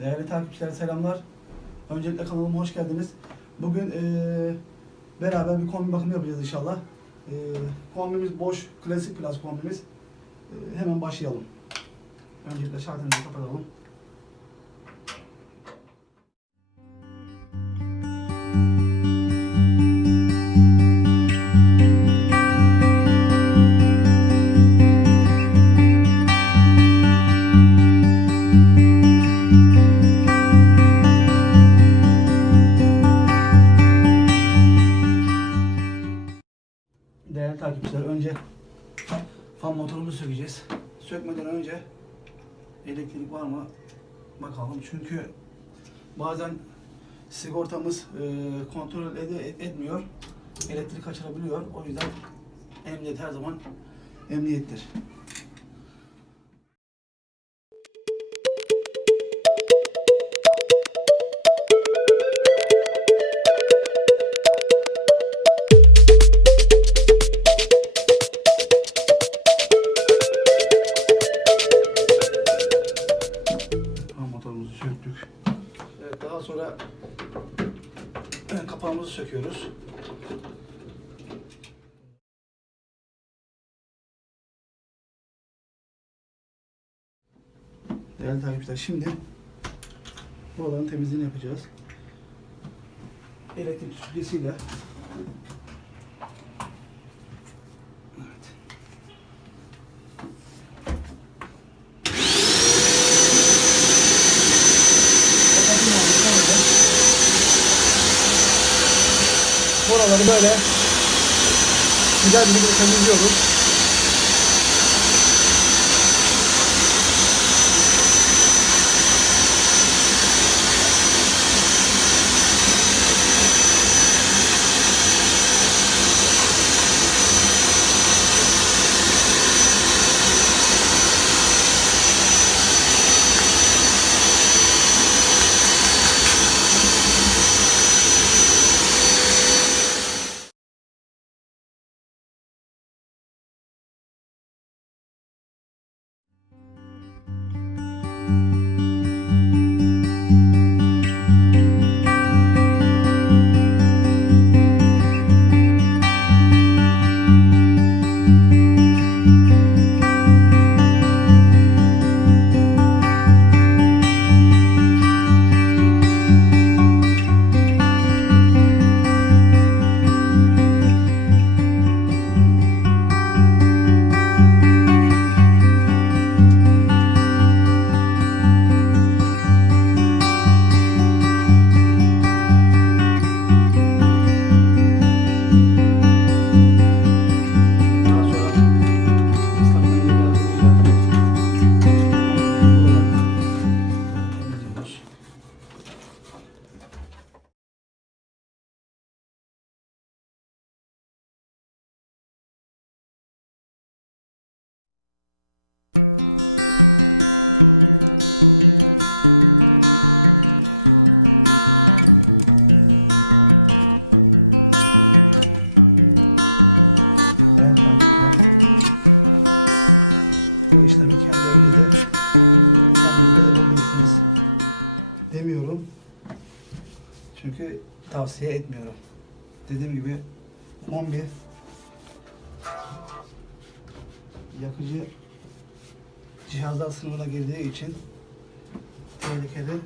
Değerli takipçiler selamlar. Öncelikle kanalıma hoş geldiniz. Bugün eee, beraber bir kombi bakımı yapacağız inşallah. Eee, kombimiz boş, klasik plaz kombimiz. Eee, hemen başlayalım. Öncelikle şartımızı kapatalım. Değerli elektrik var mı bakalım. Çünkü bazen sigortamız e, kontrol ede- etmiyor. Elektrik kaçırabiliyor. O yüzden emniyet her zaman emniyettir. Değerli takipçiler şimdi buraların temizliğini yapacağız. Elektrik süpürgesiyle. Buraları böyle güzel bir şekilde temizliyoruz. Daha yakıcı cihazlar sınıfına girdiği için tehlikeli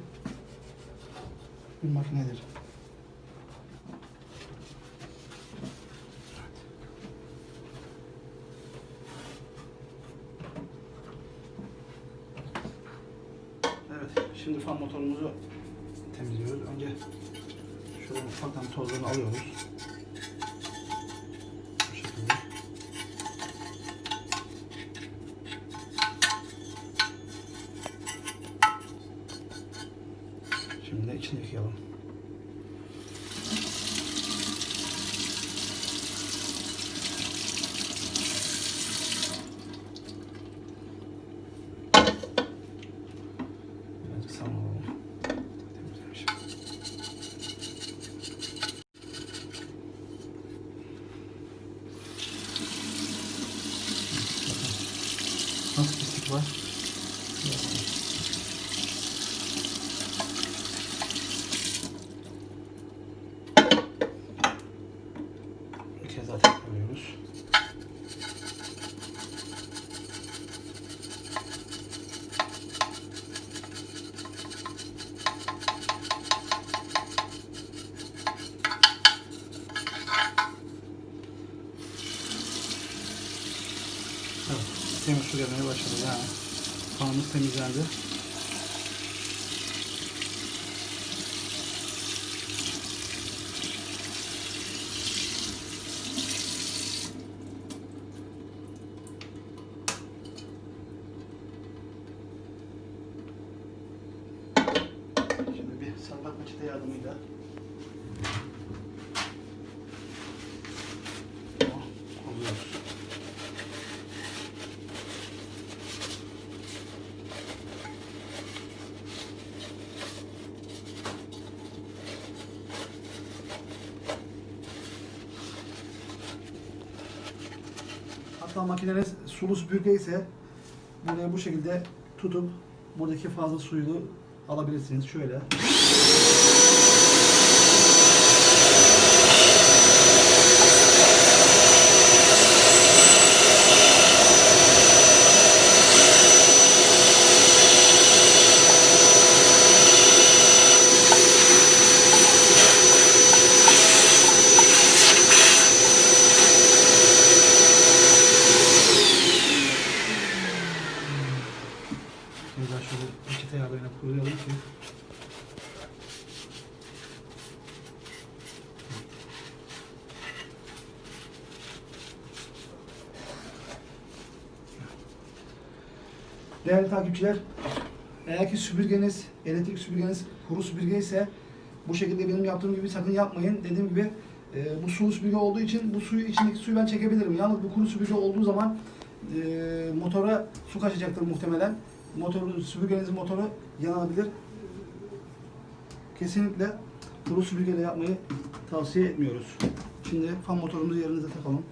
bir makinedir. Evet, şimdi fan motorumuzu temizliyoruz. Önce şöyle ufaktan tozlarını alıyoruz. Kokusu gelmeye başladı yani. Kanımız temizlendi. Şimdi bir sarmak peçete yardımıyla Hatta makineniz sulu süpürge ise buraya bu şekilde tutup buradaki fazla suyu alabilirsiniz. Şöyle. Güzel şöyle yardımıyla kuruyalım ki Değerli takipçiler, eğer ki süpürgeniz, elektrik süpürgeniz kuru süpürge ise bu şekilde benim yaptığım gibi sakın yapmayın. Dediğim gibi e, bu sulu süpürge olduğu için bu suyu içindeki suyu ben çekebilirim. Yalnız bu kuru süpürge olduğu zaman e, motora su kaçacaktır muhtemelen. Motoru, süpürgenizin motoru yanabilir. Kesinlikle kuru süpürgeyle yapmayı tavsiye etmiyoruz. Şimdi fan motorumuzu yerinize takalım.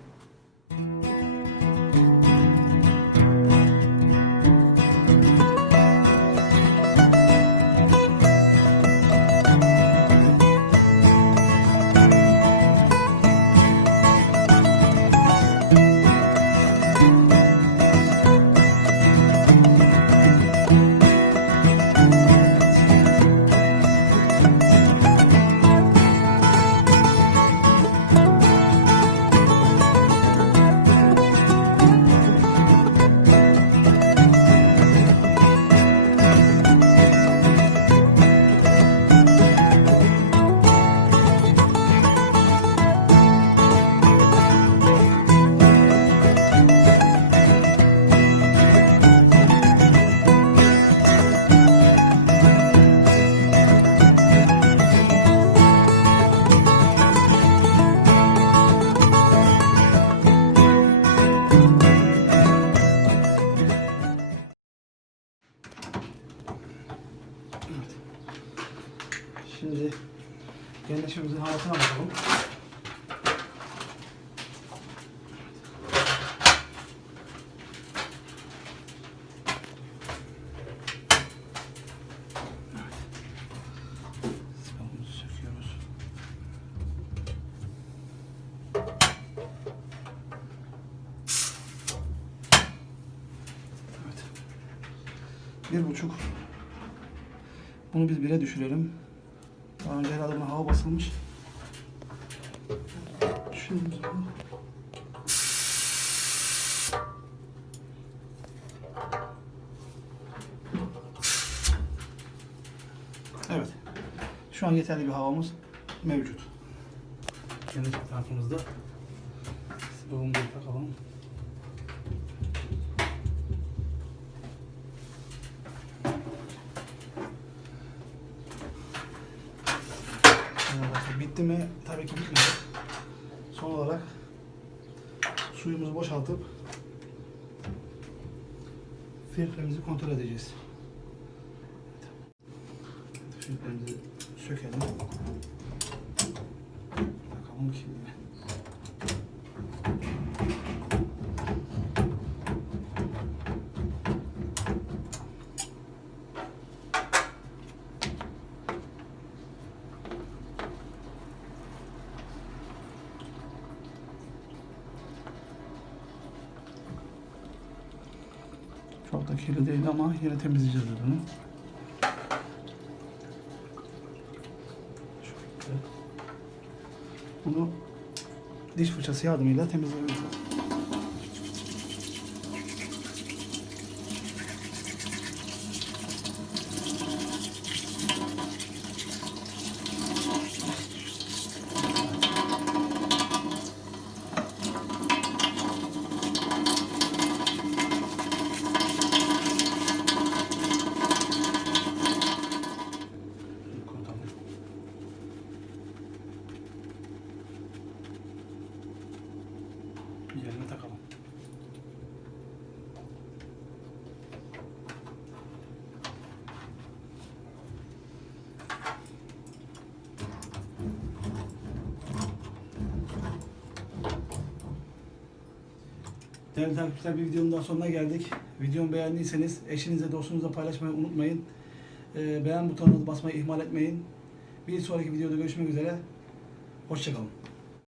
Şimdi genleşmemizin havasına bakalım. Bir buçuk. Bunu biz bire düşürelim. Daha önce herhalde buna hava basılmış. Zaman. Evet. Şu an yeterli bir havamız mevcut. Kendi tarafımızda. Sıvımızı takalım. Son olarak suyumuzu boşaltıp filtremizi kontrol edeceğiz. Filtremizi sökelim. Bakalım kirli. Kirli değil ama yine temizleyeceğiz bunu. Bunu diş fırçası yardımıyla temizlememiz lazım. Değerli takipçiler bir videonun daha sonuna geldik. Videomu beğendiyseniz eşinizle dostunuzla paylaşmayı unutmayın. Ee, beğen butonuna basmayı ihmal etmeyin. Bir sonraki videoda görüşmek üzere. Hoşçakalın.